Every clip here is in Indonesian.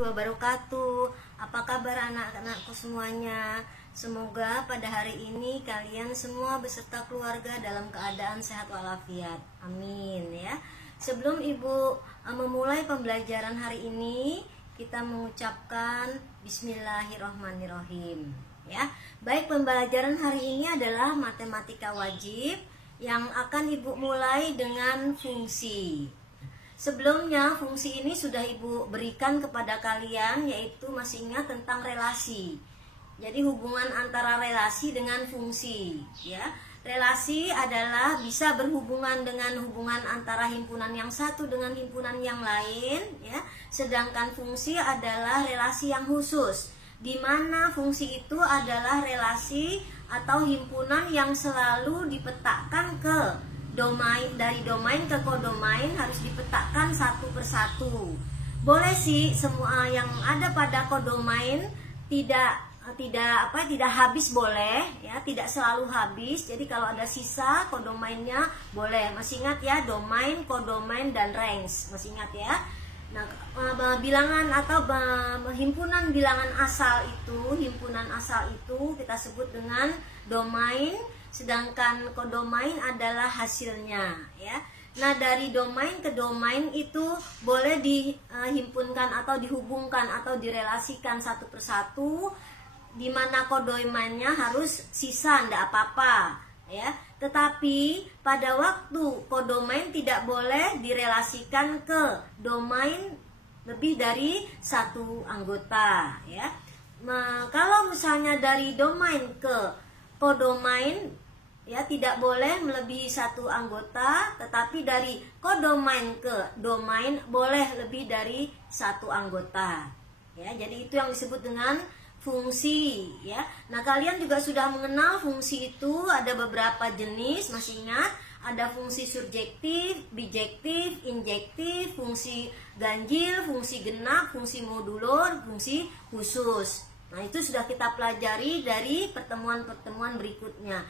wabarakatuh. Apa kabar anak-anakku semuanya? Semoga pada hari ini kalian semua beserta keluarga dalam keadaan sehat walafiat. Amin ya. Sebelum Ibu memulai pembelajaran hari ini, kita mengucapkan Bismillahirrahmanirrahim ya. Baik, pembelajaran hari ini adalah matematika wajib yang akan Ibu mulai dengan fungsi. Sebelumnya fungsi ini sudah Ibu berikan kepada kalian, yaitu masih ingat tentang relasi. Jadi hubungan antara relasi dengan fungsi ya. Relasi adalah bisa berhubungan dengan hubungan antara himpunan yang satu dengan himpunan yang lain ya. Sedangkan fungsi adalah relasi yang khusus, di mana fungsi itu adalah relasi atau himpunan yang selalu dipetakan ke domain, dari domain ke kodomain harus dipetakan satu persatu. Boleh sih semua yang ada pada kodomain tidak habis, boleh ya, tidak selalu habis. Jadi kalau ada sisa kodomainnya boleh. Masih ingat ya, domain, kodomain dan range, masih ingat ya. Nah, bilangan atau himpunan bilangan asal itu kita sebut dengan domain, sedangkan kodomain adalah hasilnya ya. Nah, dari domain ke domain itu boleh dihimpunkan atau dihubungkan atau direlasikan satu persatu, di mana kodomainnya harus sisa, tidak apa-apa ya. Tetapi pada waktu kodomain tidak boleh direlasikan ke domain lebih dari satu anggota ya. Nah, kalau misalnya dari domain ke kodomain ya tidak boleh melebihi satu anggota, tetapi dari kodomain ke domain boleh lebih dari satu anggota ya. Jadi itu yang disebut dengan fungsi ya. Nah, kalian juga sudah mengenal fungsi itu ada beberapa jenis, masih ingat? Ada fungsi surjektif, bijektif, injektif, fungsi ganjil, fungsi genap, fungsi modulor, fungsi khusus. Nah, itu sudah kita pelajari dari pertemuan-pertemuan berikutnya.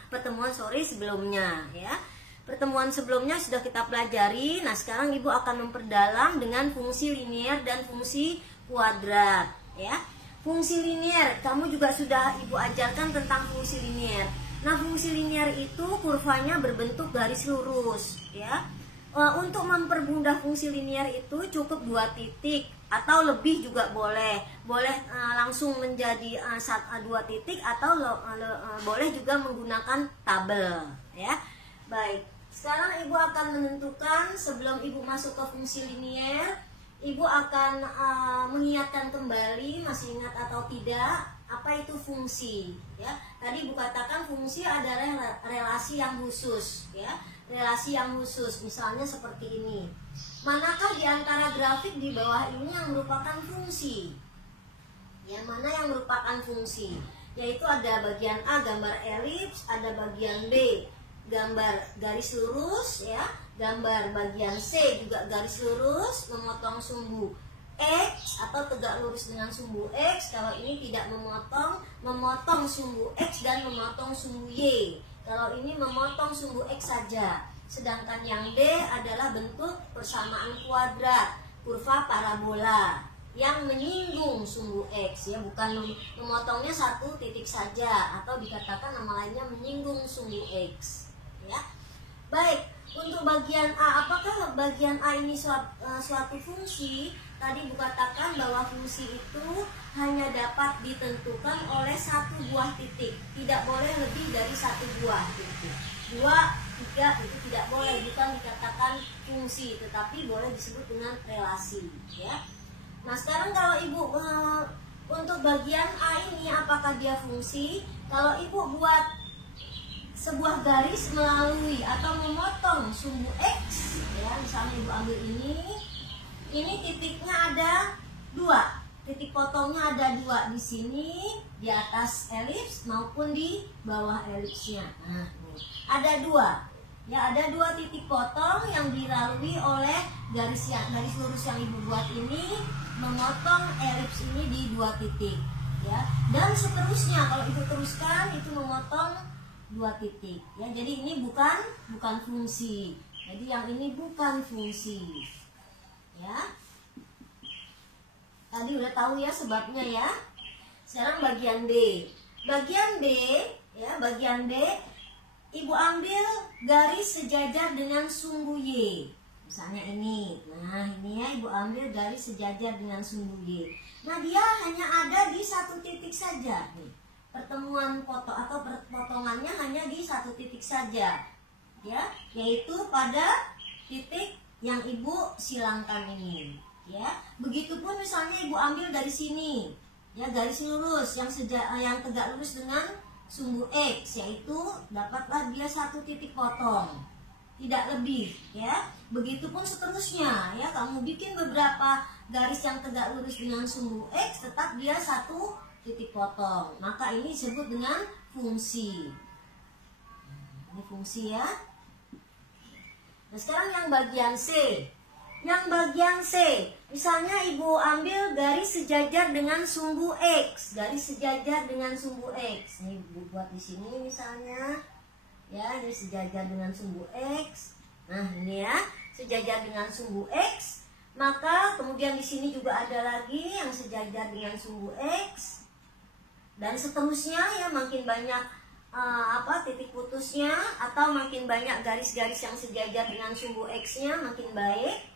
Sebelumnya ya. Pertemuan sebelumnya sudah kita pelajari. Nah, sekarang Ibu akan memperdalam dengan fungsi linier dan fungsi kuadrat ya. Fungsi linier, kamu juga sudah Ibu ajarkan tentang fungsi linier. Nah, fungsi linier itu kurvanya berbentuk garis lurus ya. Untuk mempermudah fungsi linier itu cukup 2 titik atau lebih juga boleh. Boleh langsung menjadi 2 titik atau boleh juga menggunakan tabel ya. Baik, sekarang Ibu akan menentukan, sebelum Ibu masuk ke fungsi linier, Ibu akan mengingatkan kembali, masih ingat atau tidak, apa itu fungsi ya. Tadi Ibu katakan fungsi adalah relasi yang khusus ya. Relasi yang khusus misalnya seperti ini. Manakah di antara grafik di bawah ini yang merupakan fungsi? Yang mana yang merupakan fungsi? Yaitu ada bagian A gambar elips, ada bagian B gambar garis lurus ya, gambar bagian C juga garis lurus, memotong sumbu X atau tegak lurus dengan sumbu X. Kalau ini tidak memotong sumbu X dan memotong sumbu Y. Kalau ini memotong sumbu X saja. Sedangkan yang D adalah bentuk persamaan kuadrat, kurva parabola yang menyinggung sumbu X ya, bukan memotongnya satu titik saja, atau dikatakan nama lainnya menyinggung sumbu X ya. Baik, untuk bagian A, apakah bagian A ini suatu fungsi? Tadi Ibu katakan bahwa fungsi itu hanya dapat ditentukan oleh satu buah titik, tidak boleh lebih dari satu buah titik. 2, 3 itu tidak boleh, bukan dikatakan fungsi, tetapi boleh disebut dengan relasi ya. Nah, sekarang kalau Ibu untuk bagian A ini apakah dia fungsi? Kalau Ibu buat sebuah garis melalui atau memotong sumbu X ya, misalnya Ibu ambil ini titiknya ada 2, titik potongnya ada 2 di sini, di atas elips maupun di bawah elipsnya. Nah, ada 2 ya, ada 2 titik potong yang dilalui oleh garis lurus yang Ibu buat ini, memotong elips ini di 2 titik ya, dan seterusnya. Kalau Ibu teruskan itu memotong 2 titik ya. Jadi ini bukan fungsi. Jadi yang ini bukan fungsi ya. Tadi udah tahu ya sebabnya ya. Sekarang bagian D. Bagian D, ya, bagian D, Ibu ambil garis sejajar dengan sumbu Y. Misalnya ini. Nah, ini ya, Ibu ambil garis sejajar dengan sumbu Y. Nah, dia hanya ada di satu titik saja nih. Pertemuan atau potongannya hanya di satu titik saja. Ya, yaitu pada titik yang Ibu silangkan ini. Ya, begitupun misalnya Ibu ambil dari sini. Ya, garis lurus yang tegak lurus dengan sumbu X, yaitu dapatlah dia satu titik potong, tidak lebih, ya. Begitupun seterusnya, ya. Kamu bikin beberapa garis yang tegak lurus dengan sumbu X, tetap dia satu titik potong. Maka ini disebut dengan fungsi. Ini fungsi ya. Nah, sekarang yang bagian C. Yang bagian C, misalnya Ibu ambil garis sejajar dengan sumbu X, garis sejajar dengan sumbu X. Ini Ibu buat di sini misalnya, ya, ini sejajar dengan sumbu X. Nah, ini ya, sejajar dengan sumbu X. Maka kemudian di sini juga ada lagi yang sejajar dengan sumbu X. Dan seterusnya, ya, makin banyak titik putusnya atau makin banyak garis-garis yang sejajar dengan sumbu X-nya makin baik.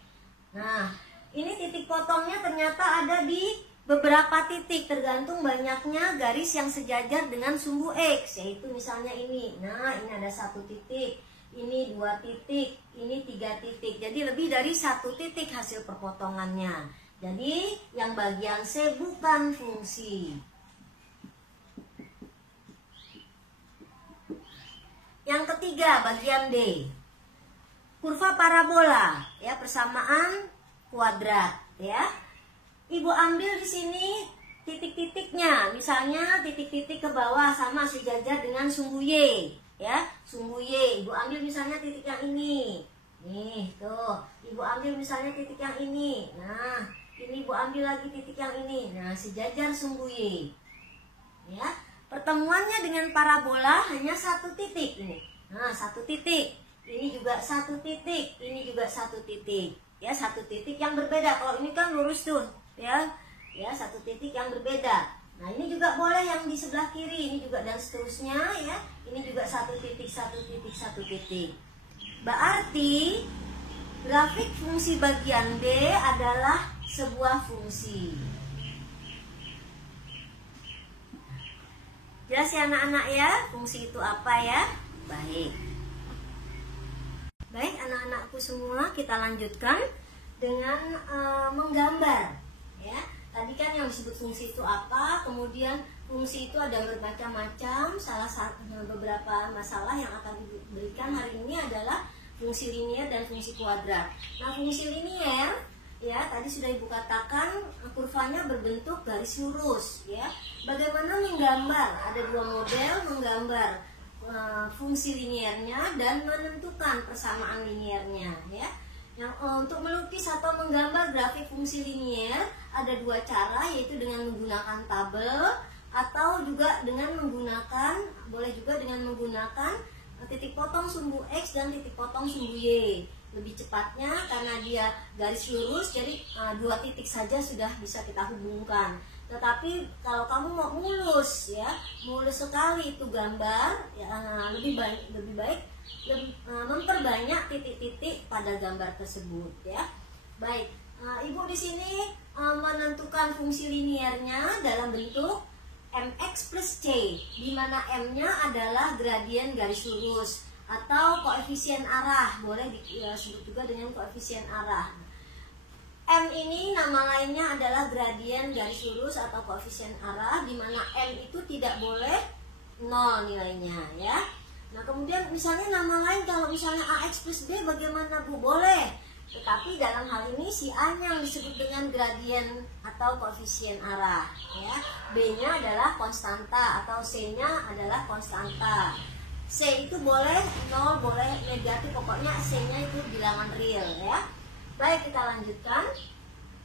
Nah, ini titik potongnya ternyata ada di beberapa titik, tergantung banyaknya garis yang sejajar dengan sumbu X, yaitu misalnya ini. Nah, ini ada satu titik, ini 2 titik, ini 3 titik. Jadi lebih dari satu titik hasil perpotongannya. Jadi yang bagian C bukan fungsi. Yang ketiga, bagian D. Kurva parabola, ya, persamaan kuadrat, ya. Ibu ambil di sini titik-titiknya, misalnya titik-titik ke bawah sama sejajar dengan sumbu Y, ya, sumbu Y. Ibu ambil misalnya titik yang ini, nih, tuh. Ibu ambil misalnya titik yang ini, nah, ini Ibu ambil lagi titik yang ini, nah, sejajar sumbu Y, ya. Pertemuannya dengan parabola hanya satu titik ini, nah, satu titik. Ini juga satu titik, ini juga satu titik, ya, satu titik yang berbeda. Kalau ini kan lurus tuh, ya, satu titik yang berbeda. Nah, ini juga boleh yang di sebelah kiri, ini juga dan seterusnya, ya. Ini juga satu titik, satu titik, satu titik. Berarti grafik fungsi bagian D adalah sebuah fungsi. Jelas ya anak-anak ya, fungsi itu apa ya? Baik. Baik anak-anakku semua, kita lanjutkan dengan menggambar, ya. Tadi kan yang disebut fungsi itu apa, kemudian fungsi itu ada bermacam-macam. Salah satu beberapa masalah yang akan diberikan hari ini adalah fungsi linier dan fungsi kuadrat. Nah, fungsi linier, ya, tadi sudah Ibu katakan kurvanya berbentuk garis lurus, ya. Bagaimana menggambar? Ada 2 model menggambar fungsi liniernya dan menentukan persamaan liniernya, ya. Yang untuk melukis atau menggambar grafik fungsi linier ada 2 cara, yaitu dengan menggunakan tabel atau juga dengan menggunakan, boleh juga dengan menggunakan titik potong sumbu X dan titik potong sumbu Y. Lebih cepatnya karena dia garis lurus, jadi 2 titik saja sudah bisa kita hubungkan. Tetapi kalau kamu mau mulus, ya, mulus sekali itu gambar, ya, lebih baik memperbanyak titik-titik pada gambar tersebut, ya. Baik, Ibu di sini menentukan fungsi liniernya dalam bentuk mx plus c, di mana m-nya adalah gradien garis lurus atau koefisien arah, boleh disebut juga dengan koefisien arah. M ini nama lainnya adalah gradien garis lurus atau koefisien arah, di mana M itu tidak boleh 0 nilainya, ya. Nah, kemudian misalnya nama lain, kalau misalnya AX plus B bagaimana, Bu? Boleh. Tetapi dalam hal ini si A-nya yang disebut dengan gradien atau koefisien arah, ya. B-nya adalah konstanta atau C-nya adalah konstanta. C itu boleh 0, boleh negatif, pokoknya C-nya itu bilangan real, ya. Baik, kita lanjutkan.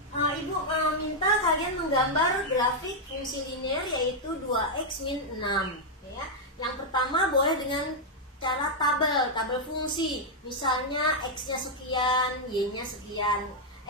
Ibu minta kalian menggambar grafik fungsi linier yaitu 2x min 6, ya. Yang pertama boleh dengan cara tabel fungsi. Misalnya x-nya sekian, y-nya sekian.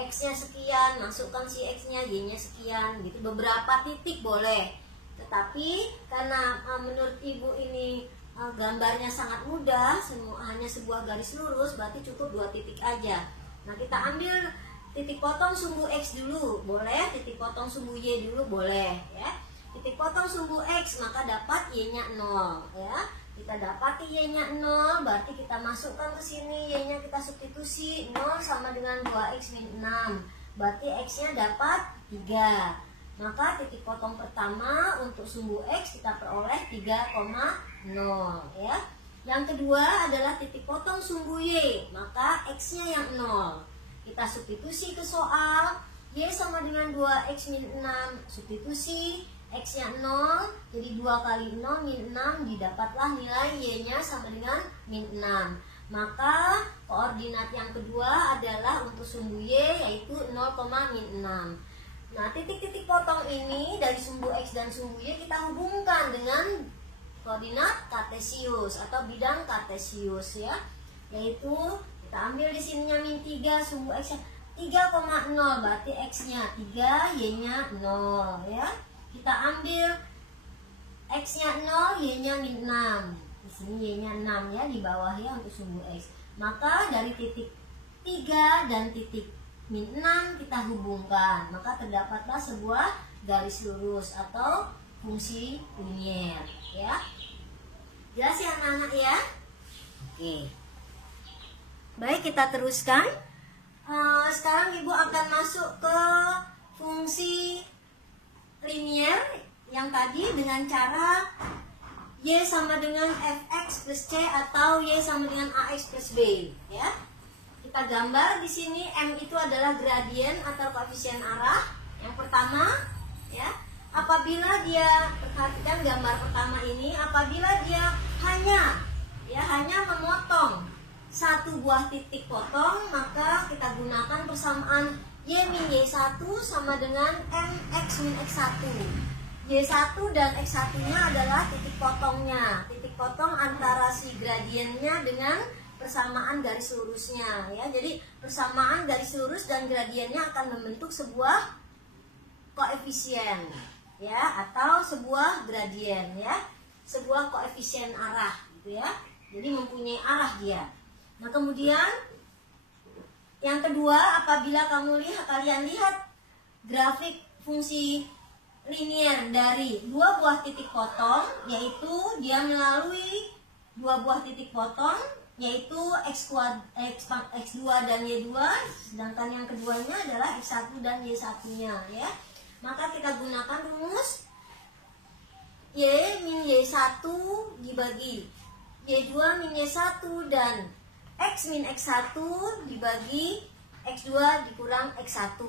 X-nya sekian, masukkan si X-nya, Y-nya sekian gitu. Beberapa titik boleh. Tetapi karena menurut Ibu ini gambarnya sangat mudah, hanya sebuah garis lurus, berarti cukup 2 titik aja. Nah, kita ambil titik potong sumbu X dulu, boleh. Titik potong sumbu Y dulu, boleh ya. Titik potong sumbu X, maka dapat Y-nya 0 ya. Kita dapati Y-nya 0, berarti kita masukkan ke sini, Y-nya kita substitusi. 0 sama dengan 2X min 6, berarti X-nya dapat 3. Maka titik potong pertama untuk sumbu X kita peroleh 3,0 ya. Yang kedua adalah titik potong sumbu Y, maka X-nya yang 0. Kita substitusi ke soal, Y sama dengan 2X min 6, substitusi, X-nya 0, jadi 2 kali 0 min 6, didapatlah nilai Y-nya sama dengan min 6. Maka koordinat yang kedua adalah untuk sumbu Y, yaitu 0, min 6. Nah, titik-titik potong ini dari sumbu X dan sumbu Y kita hubungkan dengan koordinat kartesius atau bidang kartesius ya. Yaitu kita ambil di sininya min 3, sumbu X 3,0, berarti X-nya 3, Y-nya 0 ya. Kita ambil X-nya 0, Y-nya min 6. Di sini Y-nya 6 ya, di bawah ya untuk sumbu X. Maka dari titik 3 dan titik min 6 kita hubungkan, maka terdapatlah sebuah garis lurus atau fungsi linier ya. Jelas ya anak-anak ya? Oke. Baik, kita teruskan. Sekarang Ibu akan masuk ke fungsi linier yang tadi dengan cara Y sama dengan Fx plus C atau Y sama dengan Ax plus B ya. Kita gambar di sini, M itu adalah gradien atau koefisien arah. Yang pertama ya, apabila dia, perhatikan gambar pertama ini, apabila dia hanya memotong satu buah titik potong, maka kita gunakan persamaan Y min Y1 sama dengan MX min X1. Y1 dan X1 nya adalah titik potongnya, titik potong antara si gradiennya dengan persamaan garis lurusnya ya. Jadi persamaan garis lurus dan gradiennya akan membentuk sebuah koefisien ya, atau sebuah gradien ya, sebuah koefisien arah gitu ya. Jadi mempunyai arah dia. Nah, kemudian yang kedua, apabila kalian lihat grafik fungsi linier dari dua buah titik potong, yaitu dia melalui dua buah titik potong, yaitu X2 dan Y2, sedangkan yang keduanya adalah X1 dan Y1-nya ya. Maka kita gunakan rumus Y min Y1 dibagi Y2 min Y1 dan X min X1 dibagi X2 dikurang X1,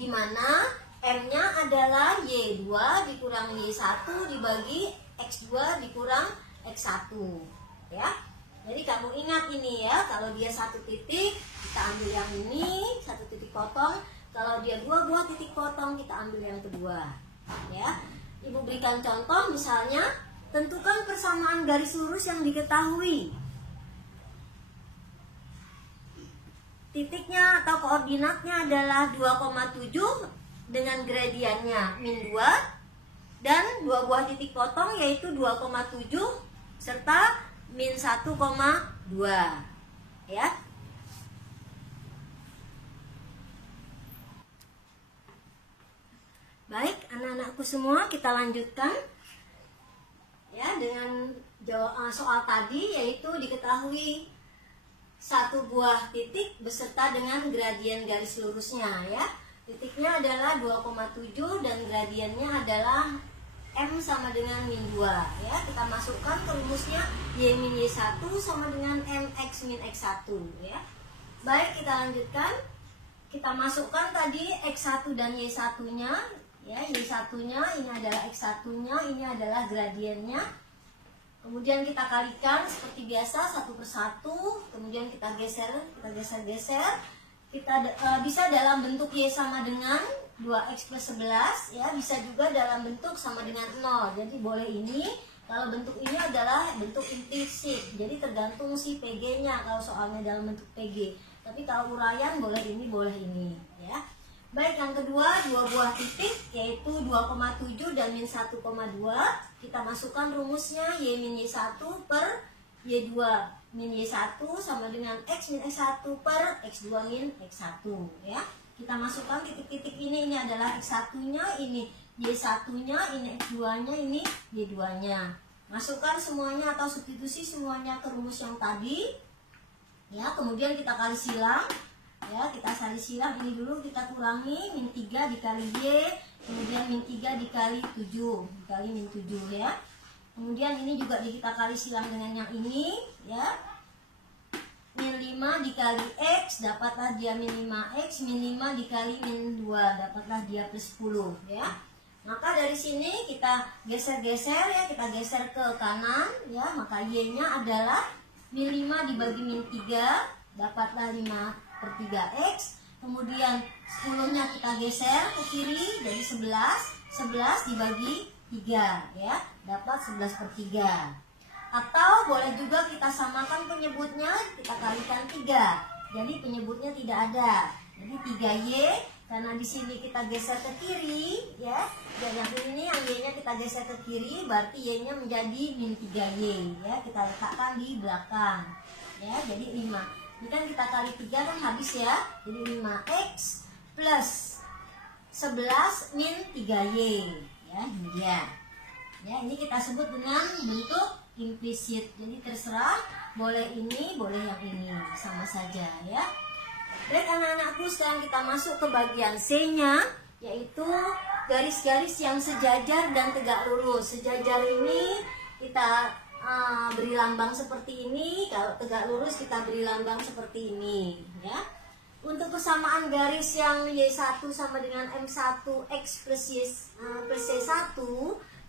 di mana M-nya adalah Y2 dikurang Y1 dibagi X2 dikurang X1 ya. Jadi kamu ingat ini ya, kalau dia satu titik kita ambil yang ini, satu titik potong. Kalau dia dua buah titik potong kita ambil yang kedua ya. Ibu berikan contoh, misalnya tentukan persamaan garis lurus yang diketahui. Titiknya atau koordinatnya adalah 2,7 dengan gradiennya min 2 dan dua buah titik potong yaitu 2,7 serta min 1,2 ya. Baik, anak-anakku semua, kita lanjutkan ya dengan soal tadi, yaitu diketahui satu buah titik beserta dengan gradien garis lurusnya ya. Titiknya adalah 2,7 dan gradiennya adalah M sama dengan min 2 ya. Kita masukkan ke rumusnya Y min Y1 sama dengan MX min X1 ya. Baik, kita lanjutkan. Kita masukkan tadi X1 dan Y1-nya ya. Y1-nya ini adalah X1-nya, ini adalah gradiennya. Kemudian kita kalikan seperti biasa satu persatu, kemudian kita geser. Kita bisa dalam bentuk Y sama dengan 2X plus 11 ya, bisa juga dalam bentuk sama dengan 0. Jadi boleh ini, kalau bentuk ini adalah bentuk implisit. Jadi tergantung si PG-nya kalau soalnya dalam bentuk PG. Tapi kalau uraian boleh ini ya. Baik, yang kedua, dua buah titik yaitu 2,7 dan min 1,2. Kita masukkan rumusnya Y min Y1 per Y2 min Y1 sama dengan X min X1 per X2 min X1 ya. Kita masukkan titik-titik ini adalah X1-nya, ini Y1-nya, ini X2-nya, ini Y2-nya. Masukkan semuanya atau substitusi semuanya ke rumus yang tadi. Ya, kemudian kita kali silang. Ya, kita kali silang ini dulu, kita kurangi min 3 dikali Y, kemudian min 3 dikali 7, dikali min 7 ya. Kemudian ini juga kita kali silang dengan yang ini ya. Min 5 dikali X, dapatlah dia min 5X, min 5 dikali min 2, dapatlah dia plus 10 ya. Maka dari sini kita geser-geser ya, kita geser ke kanan ya, maka Y-nya adalah min 5 dibagi min 3, dapatlah 5/3X. Kemudian 10-nya kita geser ke kiri, jadi 11 dibagi 3 ya, dapat 11/3. Atau boleh juga kita samakan penyebutnya, kita kalikan 3. Jadi penyebutnya tidak ada. Jadi 3Y, karena di sini kita geser ke kiri ya. Dan yang ini yang Y-nya kita geser ke kiri, berarti Y-nya menjadi min 3Y ya. Kita letakkan di belakang. Ya, jadi 5. Ini kan kita kali 3 kan habis ya. Jadi 5X plus 11 min 3Y. Ya, ini dia. Ya, ini kita sebut dengan bentuk implisit. Jadi terserah, boleh ini, boleh yang ini, sama saja ya. Baik anak-anakku, sekarang kita masuk ke bagian C-nya, yaitu garis-garis yang sejajar dan tegak lurus. Sejajar ini kita beri lambang seperti ini, kalau tegak lurus kita beri lambang seperti ini ya. Untuk kesamaan garis yang Y1 sama dengan M1 X plus Y1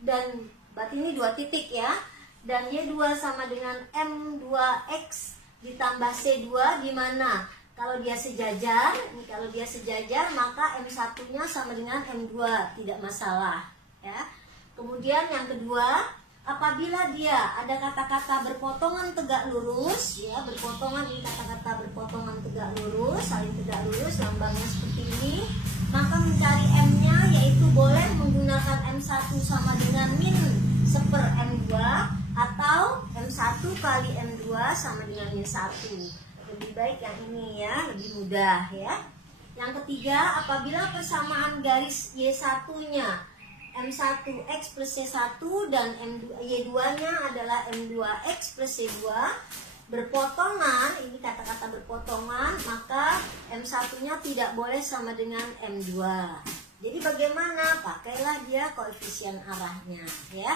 dan berarti ini 2 titik ya, dan Y2 sama dengan M2X ditambah C2, di mana kalau dia sejajar, ini kalau dia sejajar maka M1-nya sama dengan M2, tidak masalah ya. Kemudian yang kedua, apabila dia ada kata-kata berpotongan tegak lurus ya, berpotongan, ini kata-kata berpotongan tegak lurus, saling tegak lurus, lambangnya seperti ini, maka mencari M-nya yaitu boleh menggunakan M1 sama dengan min 1/M2 atau M1 kali M2 sama dengan min 1. Lebih baik yang ini ya, lebih mudah ya. Yang ketiga, apabila persamaan garis Y1-nya M1X plus Y1 dan Y2-nya adalah M2X plus Y2 berpotongan, ini kata-kata berpotongan, maka M1-nya tidak boleh sama dengan M2. Jadi bagaimana? Pakailah dia koefisien arahnya ya.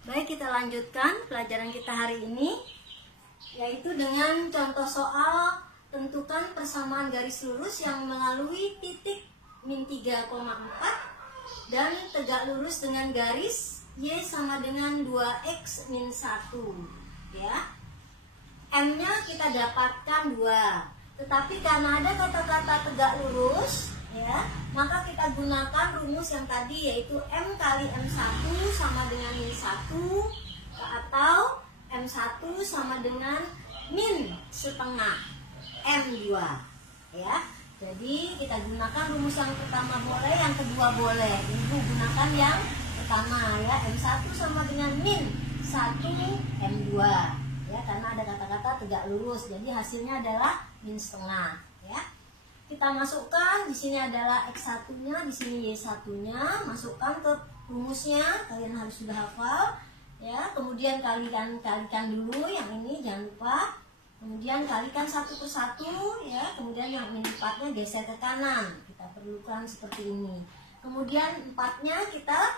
Baik, kita lanjutkan pelajaran kita hari ini, yaitu dengan contoh soal tentukan persamaan garis lurus yang melalui titik min 3,4 dan tegak lurus dengan garis Y sama dengan 2X min 1 ya. M-nya kita dapatkan 2, tetapi karena ada kata-kata tegak lurus ya, maka kita gunakan rumus yang tadi, yaitu M kali M1 sama dengan min 1 atau M1 sama dengan min setengah M2 ya. Jadi kita gunakan rumus yang pertama boleh, yang kedua boleh. Ibu gunakan yang pertama ya, M1 sama dengan min 1 M2 ya, karena ada kata-kata tegak lurus, jadi hasilnya adalah min setengah ya. Kita masukkan di sini adalah X1-nya, di sini Y1-nya, masukkan ke rumusnya, kalian harus sudah hafal ya. Kemudian kalikan dulu yang ini, jangan lupa. Kemudian kalikan 1 per 1 ya. Kemudian yang min 4-nya geser ke kanan, kita perlukan seperti ini. Kemudian 4-nya kita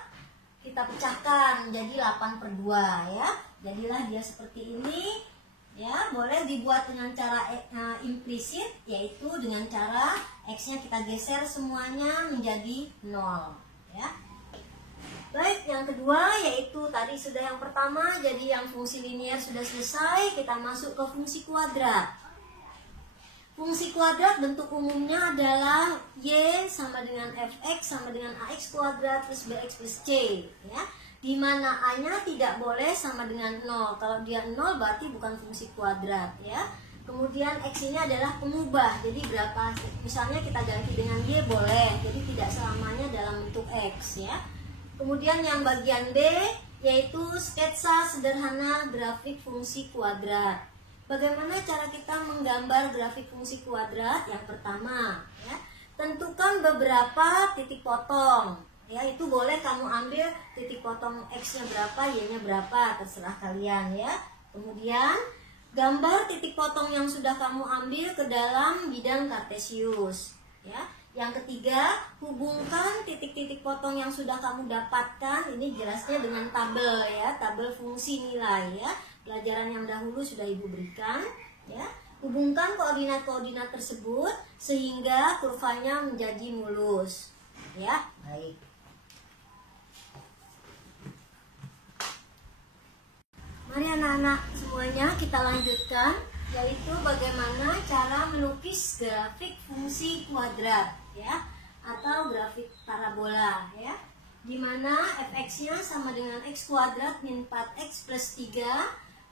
pecahkan jadi 8/2 ya. Jadilah dia seperti ini. Ya, boleh dibuat dengan cara implisit, yaitu dengan cara X-nya kita geser semuanya menjadi 0 ya. Baik, yang kedua yaitu tadi sudah yang pertama, jadi yang fungsi linier sudah selesai, kita masuk ke fungsi kuadrat. Fungsi kuadrat bentuk umumnya adalah Y sama dengan Fx sama dengan Ax kuadrat plus Bx plus C ya. di mana A-nya tidak boleh sama dengan 0. Kalau dia 0 berarti bukan fungsi kuadrat ya. Kemudian X ini adalah pengubah, jadi berapa, misalnya kita ganti dengan Y boleh, jadi tidak selamanya dalam bentuk X ya. Kemudian yang bagian B yaitu sketsa sederhana grafik fungsi kuadrat. Bagaimana cara kita menggambar grafik fungsi kuadrat? Yang pertama ya, tentukan beberapa titik potong ya, itu boleh kamu ambil titik potong X-nya berapa, Y-nya berapa, terserah kalian ya. Kemudian gambar titik potong yang sudah kamu ambil ke dalam bidang kartesius ya. Yang ketiga, hubungkan titik-titik potong yang sudah kamu dapatkan, ini jelasnya dengan tabel ya, tabel fungsi nilai ya. Pelajaran yang dahulu sudah Ibu berikan ya. Hubungkan koordinat-koordinat tersebut sehingga kurvanya menjadi mulus ya. Baik. Mari anak-anak semuanya kita lanjutkan, yaitu bagaimana cara melukis grafik fungsi kuadrat ya, atau grafik parabola ya, dimana fx-nya sama dengan x kuadrat min 4x plus 3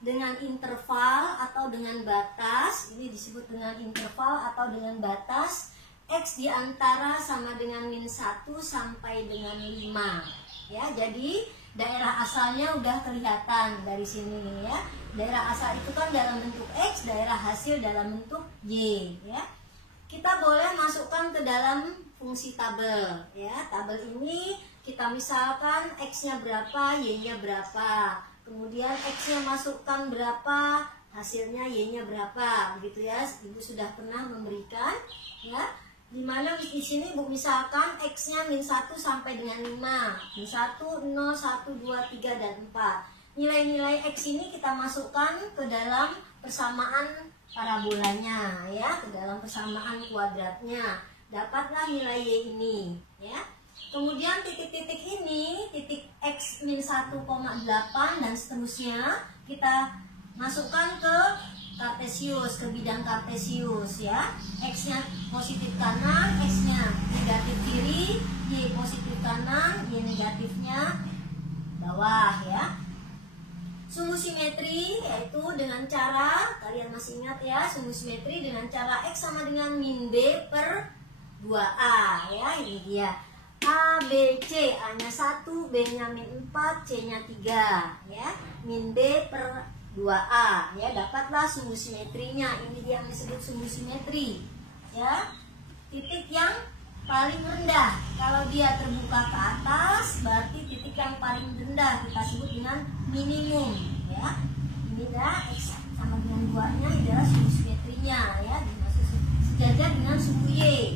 dengan interval atau dengan batas, ini disebut dengan interval atau dengan batas, x diantara sama dengan min 1 sampai dengan 5 ya. Jadi daerah asalnya udah kelihatan dari sini ya. Daerah asal itu kan dalam bentuk X, daerah hasil dalam bentuk Y ya. Kita boleh masukkan ke dalam fungsi tabel ya. Tabel ini kita misalkan X-nya berapa, Y-nya berapa. Kemudian X-nya masukkan berapa, hasilnya Y-nya berapa, begitu ya. Ibu sudah pernah memberikan ya. Dimana di sini Bu misalkan X-nya min 1 sampai dengan 5, min 1, 0, 1, 2, 3, dan 4. Nilai-nilai X ini kita masukkan ke dalam persamaan parabolanya ya, ke dalam persamaan kuadratnya. Dapatlah nilai Y ini ya. Kemudian titik-titik ini, titik X min 1,8 dan seterusnya kita masukkan ke kartesius, ke bidang kartesius ya. X-nya positif kanan, X-nya negatif kiri, Y positif kanan, Y negatifnya bawah ya. Sumbu simetri yaitu dengan cara, kalian masih ingat ya, sumbu simetri dengan cara X sama dengan min B per 2A ya. Ini dia A, B, C, A-nya 1, B-nya min 4, C-nya 3 ya. Min B per 2A ya, dapatlah sumbu simetrinya. Ini dia yang disebut sumbu simetri ya. Titik yang paling rendah, kalau dia terbuka ke atas berarti titik yang paling rendah kita sebut dengan minimum ya. Ini dah X sama dengan 2 nya adalah sumbu simetrinya ya, dimaksud sejajar dengan sumbu Y.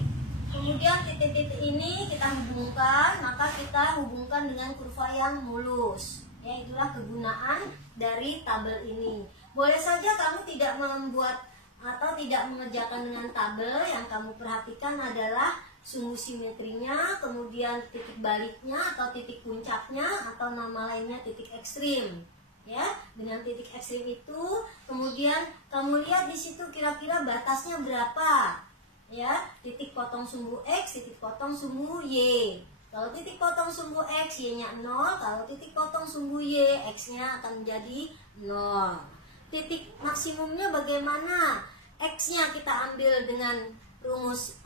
Kemudian titik-titik ini kita hubungkan, maka kita hubungkan dengan kurva yang mulus ya. Itulah kegunaan dari tabel ini. Boleh saja kamu tidak membuat atau tidak mengerjakan dengan tabel, yang kamu perhatikan adalah sumbu simetrinya, kemudian titik baliknya atau titik puncaknya, atau nama lainnya titik ekstrim ya. Dengan titik ekstrim itu kemudian kamu lihat di situ kira-kira batasnya berapa ya. Titik potong sumbu X, titik potong sumbu Y. Kalau titik potong sumbu X, Y-nya 0. Kalau titik potong sumbu Y, X-nya akan menjadi 0. Titik maksimumnya bagaimana? X-nya kita ambil dengan rumus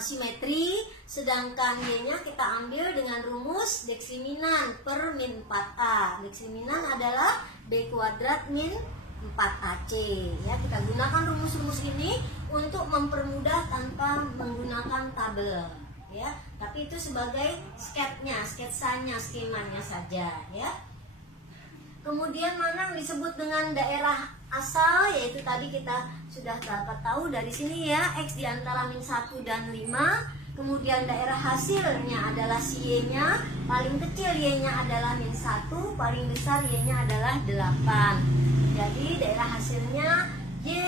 simetri, sedangkan Y-nya kita ambil dengan rumus deksliminan per min 4A. Deksliminan adalah B kuadrat min 4AC ya. Kita gunakan rumus-rumus ini untuk mempermudah tanpa menggunakan tabel ya, tapi itu sebagai sketsanya, skemanya saja ya. Kemudian mana yang disebut dengan daerah asal, yaitu tadi kita sudah dapat tahu dari sini ya, X di antara min 1 dan 5. Kemudian daerah hasilnya adalah si Y-nya, paling kecil Y-nya adalah min 1, paling besar Y-nya adalah 8. Jadi daerah hasilnya Y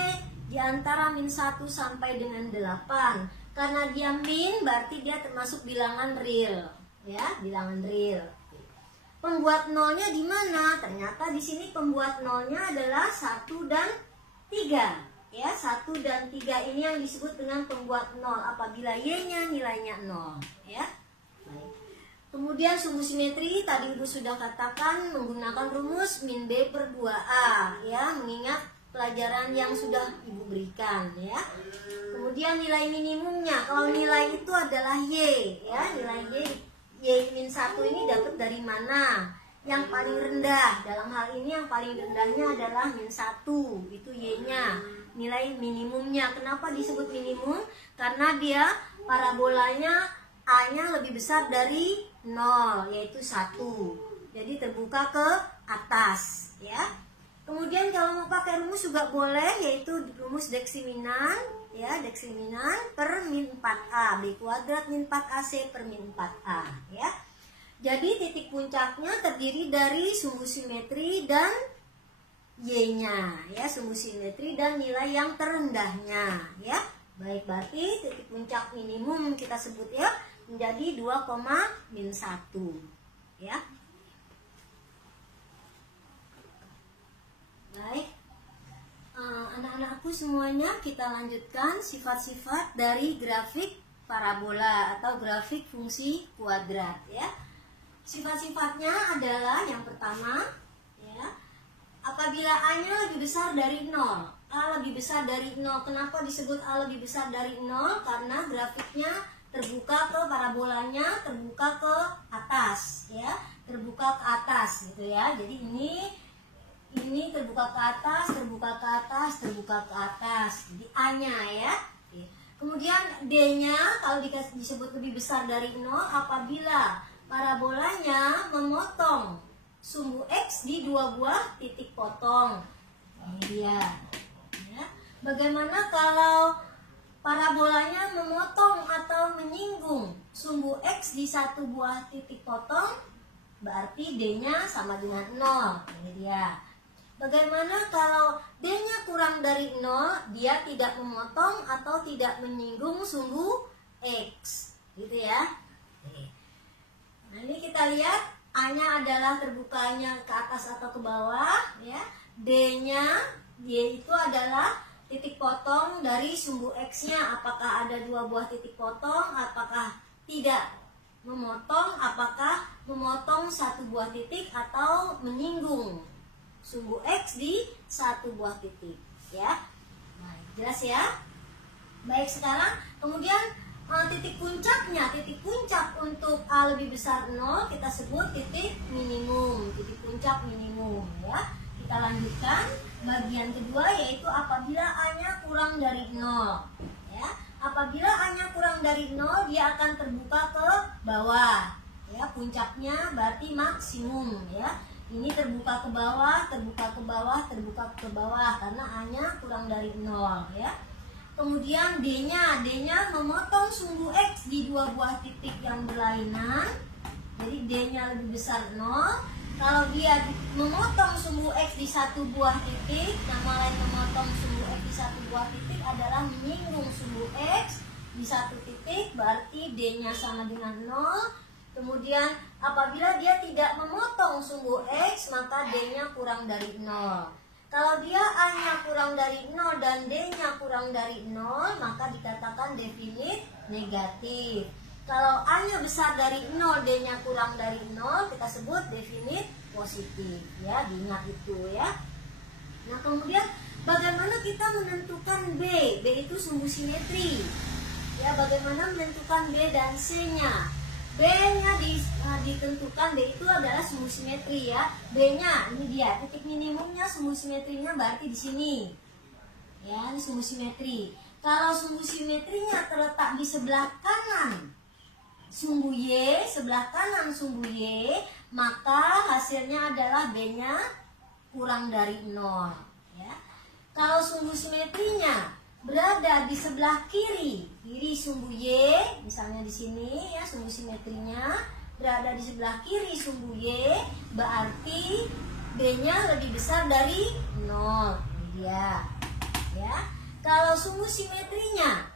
di antara min 1 sampai dengan 8. Karena dia min berarti dia termasuk bilangan real ya, bilangan real. Pembuat nolnya di mana? Ternyata di sini pembuat nolnya adalah 1 dan 3 ya. 1 dan 3 ini yang disebut dengan pembuat nol apabila Y-nya nilainya 0 ya. Baik. Kemudian sumbu simetri tadi Ibu sudah katakan menggunakan rumus min B per 2A ya, mengingat pelajaran yang sudah Ibu berikan ya. Kemudian nilai minimumnya, kalau nilai itu adalah Y ya, nilai Y min 1 ini dapat dari mana? Yang paling rendah, dalam hal ini yang paling rendahnya adalah min 1, itu Y-nya, nilai minimumnya. Kenapa disebut minimum? Karena dia parabolanya A-nya lebih besar dari 0, yaitu 1. Jadi terbuka ke atas ya. Kemudian kalau mau pakai rumus juga boleh, yaitu rumus deksiminan ya, deksiminan per min 4A, B kuadrat min 4AC per min 4A ya. Jadi titik puncaknya terdiri dari sumbu simetri dan Y-nya ya, sumbu simetri dan nilai yang terendahnya ya. Baik, berarti titik puncak minimum kita sebut ya menjadi 2,-1 ya. Baik, anak-anakku semuanya, kita lanjutkan sifat-sifat dari grafik parabola atau grafik fungsi kuadrat ya. Sifat-sifatnya adalah yang pertama ya, apabila A-nya lebih besar dari 0. A lebih besar dari 0. Kenapa disebut A lebih besar dari 0? Karena grafiknya terbuka ke parabolanya, terbuka ke atas ya, terbuka ke atas gitu ya. Jadi ini terbuka ke atas, terbuka ke atas, terbuka ke atas. Jadi A-nya ya. Kemudian D-nya kalau disebut lebih besar dari 0 apabila parabolanya memotong sumbu X di 2 buah titik potong. Ini dia. Ya. Bagaimana kalau parabolanya memotong atau menyinggung sumbu X di 1 buah titik potong? Berarti D-nya sama dengan 0. Ini dia. Bagaimana kalau D-nya kurang dari 0, dia tidak memotong atau tidak menyinggung sumbu X, gitu ya. Nah, ini kita lihat A-nya adalah terbukanya ke atas atau ke bawah ya. D-nya, Y itu adalah titik potong dari sumbu X-nya. Apakah ada 2 buah titik potong, apakah tidak memotong, apakah memotong 1 buah titik atau menyinggung sumbu X di 1 buah titik ya. Nah, jelas ya. Baik, sekarang kemudian titik puncaknya, titik puncak untuk A lebih besar 0 kita sebut titik minimum, titik puncak minimum ya. Kita lanjutkan bagian kedua, yaitu apabila A-nya kurang dari 0 ya. Apabila A-nya kurang dari 0, dia akan terbuka ke bawah ya. Puncaknya berarti maksimum ya. Ini terbuka ke bawah, terbuka ke bawah, terbuka ke bawah karena A-nya kurang dari 0 ya. Kemudian D-nya memotong sumbu X di 2 buah titik yang berlainan. Jadi D-nya lebih besar 0. Kalau dia memotong sumbu X di 1 buah titik, nama lain memotong sumbu X di 1 buah titik adalah menyinggung sumbu X di 1 titik, berarti D-nya sama dengan 0. Kemudian apabila dia tidak memotong sumbu X, maka D-nya kurang dari 0. Kalau dia A-nya kurang dari 0 dan D-nya kurang dari 0, maka dikatakan definit negatif. Kalau A-nya besar dari 0, D-nya kurang dari 0, kita sebut definit positif ya, diingat itu ya. Nah, kemudian bagaimana kita menentukan B? B itu sumbu simetri. Ya, bagaimana menentukan B dan C-nya? B-nya ditentukan, B itu adalah sumbu simetri ya. B-nya ini dia, titik minimumnya sumbu simetrinya berarti di sini. Ya, ini sumbu simetri. Kalau sumbu simetrinya terletak di sebelah kanan sumbu Y, sebelah kanan sumbu Y, maka hasilnya adalah B-nya kurang dari 0 ya. Kalau sumbu simetrinya berada di sebelah kiri sumbu Y, misalnya di sini ya, sumbu simetrinya berada di sebelah kiri sumbu Y, berarti B-nya lebih besar dari 0. Ini dia. Ya. Kalau sumbu simetrinya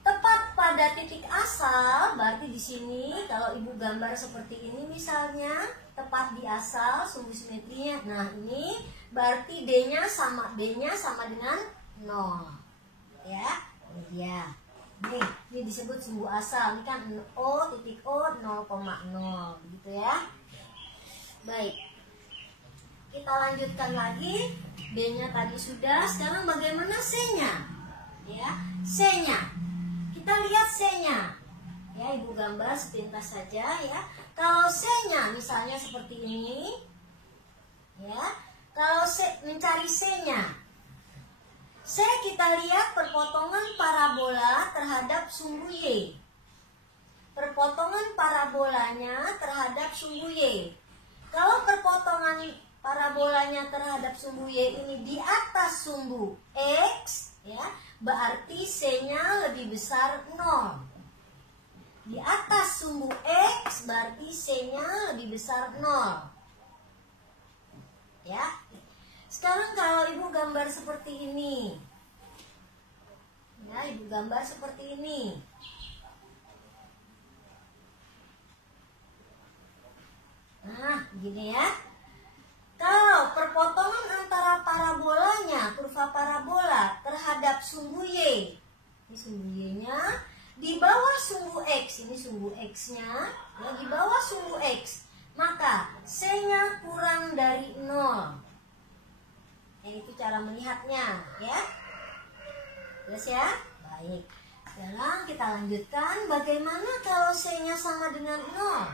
tepat pada titik asal, berarti di sini kalau ibu gambar seperti ini misalnya, tepat di asal sumbu simetrinya. Nah, ini berarti D-nya sama dengan 0. Ya, ini dia. Nih, ini disebut sumbu asal. Ini kan O, titik O, 0,0 begitu ya. Baik, kita lanjutkan lagi. B-nya tadi sudah. Sekarang bagaimana C-nya? Ya, C-nya. Kita lihat C-nya. Ya, Ibu gambar sepintas saja ya. Kalau C-nya misalnya seperti ini. Ya. Kalau mencari C-nya. C kita lihat perpotongan parabola terhadap sumbu Y. Perpotongan parabolanya terhadap sumbu Y. Kalau perpotongan parabolanya terhadap sumbu Y ini di atas sumbu X, ya, berarti C-nya lebih besar 0. Di atas sumbu X berarti C-nya lebih besar 0. Ya. Sekarang kalau Ibu gambar seperti ini. Ya, Ibu gambar seperti ini. Nah, begini ya. Kalau perpotongan antara parabolanya, kurva parabola terhadap sumbu Y, ini sumbu Y-nya, di bawah sumbu X, ini sumbu X-nya, ya, di bawah sumbu X, maka C-nya kurang dari 0. Itu cara melihatnya, ya. Jelas ya? Baik. Sekarang kita lanjutkan, bagaimana kalau C-nya sama dengan 0?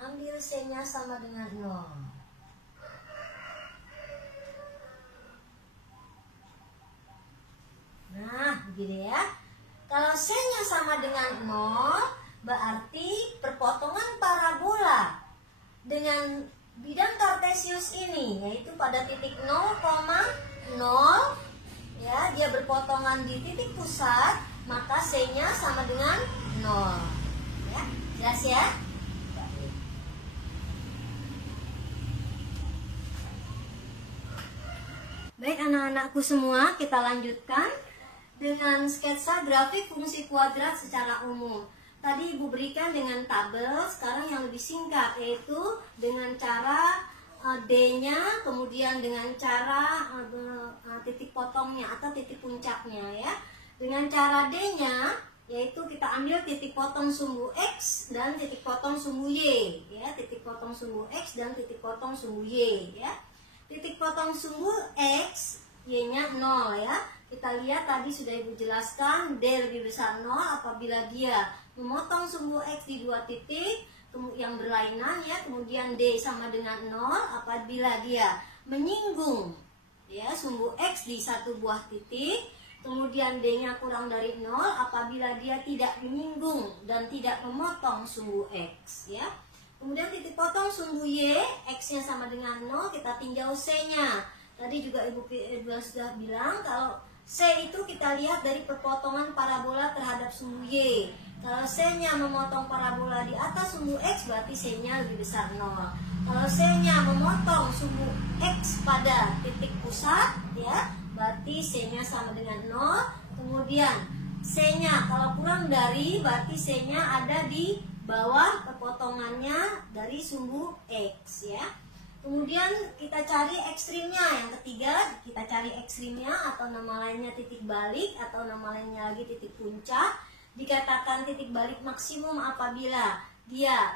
Ambil C-nya sama dengan 0. Nah, begini ya. Kalau C-nya sama dengan 0, berarti perpotongan parabola dengan bidang kartesius ini, yaitu pada titik 0,0, ya, dia berpotongan di titik pusat, maka C-nya sama dengan 0. Ya, jelas ya? Baik anak-anakku semua, kita lanjutkan dengan sketsa grafik fungsi kuadrat secara umum. Tadi Ibu berikan dengan tabel, sekarang yang lebih singkat, yaitu dengan cara D-nya, kemudian dengan cara titik potongnya atau titik puncaknya ya. Dengan cara D-nya, yaitu kita ambil titik potong sumbu X dan titik potong sumbu Y ya, titik potong sumbu X dan titik potong sumbu Y ya. Titik potong sumbu X, Y-nya 0 ya. Kita lihat tadi sudah Ibu jelaskan, D lebih besar 0 apabila dia memotong sumbu X di 2 titik yang berlainan ya. Kemudian D sama dengan 0 apabila dia menyinggung ya sumbu X di 1 buah titik. Kemudian D-nya kurang dari 0 apabila dia tidak menyinggung dan tidak memotong sumbu X ya. Kemudian titik potong sumbu Y, X-nya sama dengan 0, kita tinjau C-nya. Tadi juga Ibu sudah bilang kalau C itu kita lihat dari perpotongan parabola terhadap sumbu Y. Kalau C-nya memotong parabola di atas sumbu X, berarti C-nya lebih besar 0. Kalau C-nya memotong sumbu X pada titik pusat, ya, berarti C-nya sama dengan 0. Kemudian C-nya kalau kurang dari, berarti C-nya ada di bawah perpotongannya dari sumbu X ya. Kemudian kita cari ekstrimnya, yang ketiga kita cari ekstrimnya atau nama lainnya titik balik atau nama lainnya lagi titik puncak. Dikatakan titik balik maksimum apabila dia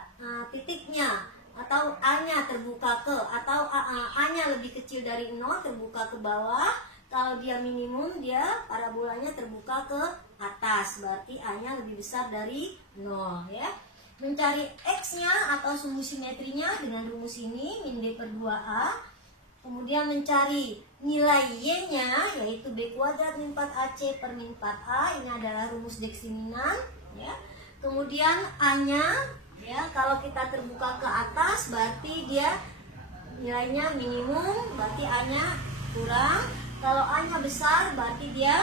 titiknya atau A-nya terbuka ke atau A-nya lebih kecil dari 0 terbuka ke bawah. Kalau dia minimum, dia parabolanya terbuka ke atas, berarti A-nya lebih besar dari 0 ya. Mencari X-nya atau sumbu simetrinya dengan rumus ini, min B per 2A. Kemudian mencari nilai Y-nya, yaitu B kuadrat min 4AC per min 4A. Ini adalah rumus determinan ya. Kemudian A-nya, ya, kalau kita terbuka ke atas, berarti dia nilainya minimum, berarti A-nya kurang. Kalau A-nya besar, berarti dia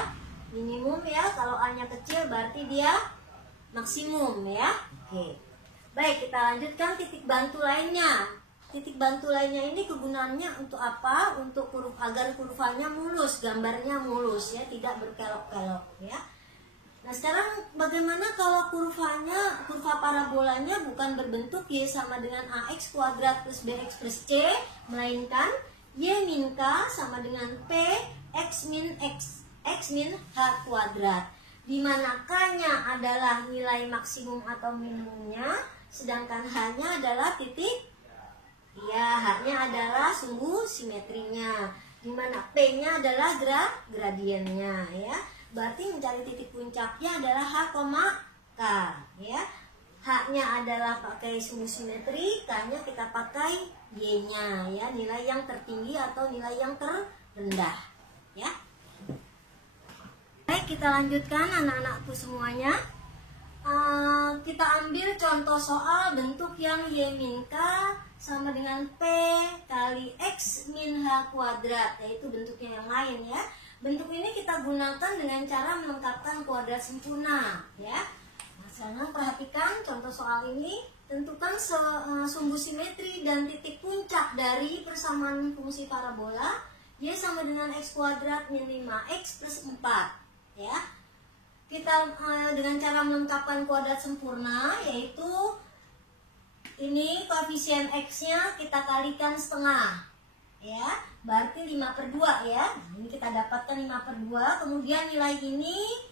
minimum ya. Kalau A-nya kecil, berarti dia maksimum ya. Oke. Baik, kita lanjutkan titik bantu lainnya. Titik bantu lainnya ini kegunaannya untuk apa? Untuk agar kurvanya mulus, gambarnya mulus ya, tidak berkelok-kelok ya. Nah, sekarang bagaimana kalau kurva parabolanya bukan berbentuk Y sama dengan AX kuadrat plus BX plus C, melainkan Y min K sama dengan P X min X X min H kuadrat, di mana K-nya adalah nilai maksimum atau minimumnya, sedangkan H-nya adalah titik, ya, H-nya adalah sumbu simetrinya, di mana P-nya adalah gradiennya, ya. Berarti mencari titik puncaknya adalah H, K, ya. H-nya adalah pakai sumbu simetri, K-nya kita pakai Y-nya, ya, nilai yang tertinggi atau nilai yang terendah, ya. Baik, kita lanjutkan anak-anakku semuanya. Kita ambil contoh soal bentuk yang Y min K sama dengan P kali X min H kuadrat, yaitu bentuknya yang lain, ya. Bentuk ini kita gunakan dengan cara melengkapkan kuadrat sempurna, ya. Sekarang perhatikan contoh soal ini. Tentukan sumbu simetri dan titik puncak dari persamaan fungsi parabola Y sama dengan X kuadrat min 5X plus 4, ya. Kita dengan cara melengkapkan kuadrat sempurna, yaitu ini koefisien X-nya kita kalikan setengah, ya. Berarti 5/2, ya. Ini kita dapatkan 5/2. Kemudian nilai ini,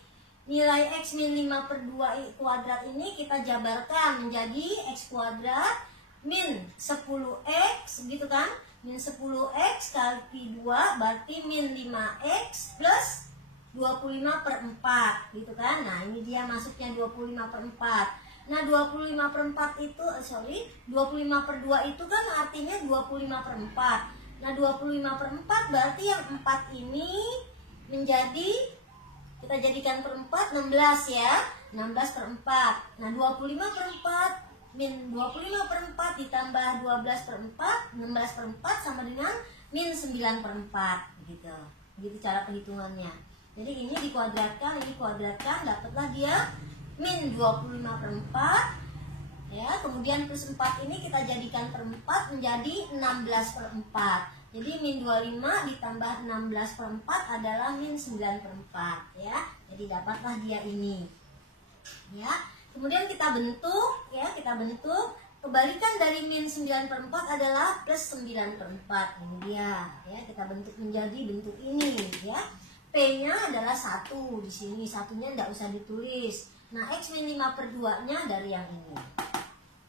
nilai X min 5/2 kuadrat ini kita jabarkan menjadi X kuadrat min 10X, gitu kan? Min 10X kali 2 berarti min 5X plus 25/4, gitu kan? Nah, ini dia masuknya 25/4. Nah, 25/4 itu, 25/2 itu kan artinya 25/4. Nah, 25/4 berarti yang 4 ini menjadi, kita jadikan per 4, 16, ya. 16/4. Nah, 25/4 min 25/4 ditambah 12/4, 16/4 sama dengan min 9/4, gitu. Begitu cara perhitungannya. Jadi ini dikuadratkan, dapatlah dia min 25/4, ya. Kemudian plus 4 ini kita jadikan per 4 menjadi 16/4. Jadi min 25 ditambah 16/4 adalah min 9/4, ya. Jadi dapatlah dia ini, ya. Kemudian kita bentuk, ya, kebalikan dari min 9/4 adalah plus 9/4. Ini dia, ya. Kita bentuk menjadi bentuk ini, ya. P-nya adalah 1 di sini, satunya tidak usah ditulis. Nah, X min 5/2-nya dari yang ini,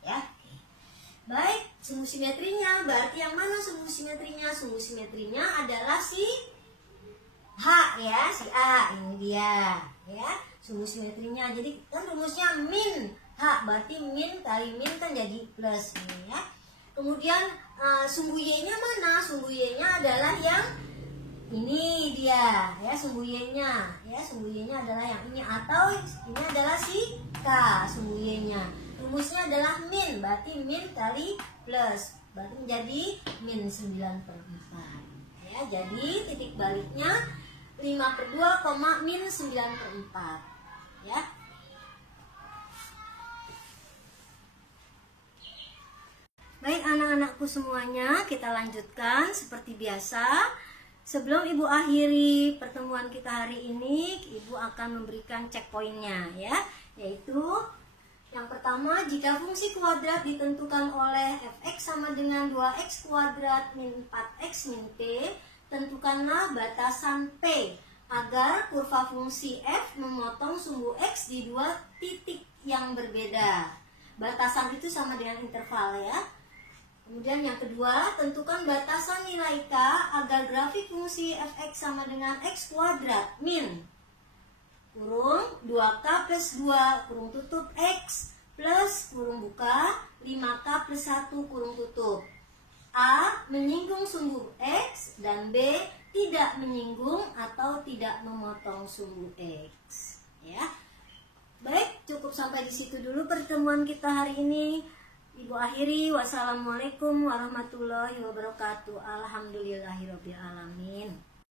ya. Baik, sumbu simetrinya, berarti yang mana sumbu simetrinya? Sumbu simetrinya adalah si H, ya, si A, ini dia, ya, sumbu simetrinya. Jadi kan rumusnya min H, berarti min kali min kan jadi plus, ini, ya. Kemudian sumbu Y-nya mana? Sumbu Y-nya adalah yang ini dia, ya, sumbu Y-nya, ya, sumbu Y-nya adalah yang ini, atau ini adalah si K, sumbu Y-nya. Rumusnya adalah min, berarti min kali plus, berarti menjadi min 9/4, ya. Jadi titik baliknya 5/2, min 9/4, ya. Baik anak-anakku semuanya, kita lanjutkan seperti biasa. Sebelum Ibu akhiri pertemuan kita hari ini, Ibu akan memberikan checkpointnya, ya, yaitu yang pertama, jika fungsi kuadrat ditentukan oleh fx sama dengan 2x kuadrat min 4x min p, tentukanlah batasan p agar kurva fungsi f memotong sumbu x di dua titik yang berbeda. Batasan itu sama dengan interval, ya. Kemudian yang kedua, tentukan batasan nilai k agar grafik fungsi fx sama dengan x kuadrat min kurung 2k plus 2 kurung tutup x plus kurung buka 5k plus 1 kurung tutup. A menyinggung sumbu x dan B tidak menyinggung atau tidak memotong sumbu x, ya. Baik, cukup sampai di situ dulu pertemuan kita hari ini. Ibu akhiri, wassalamualaikum warahmatullahi wabarakatuh. Alhamdulillahirabbil alamin.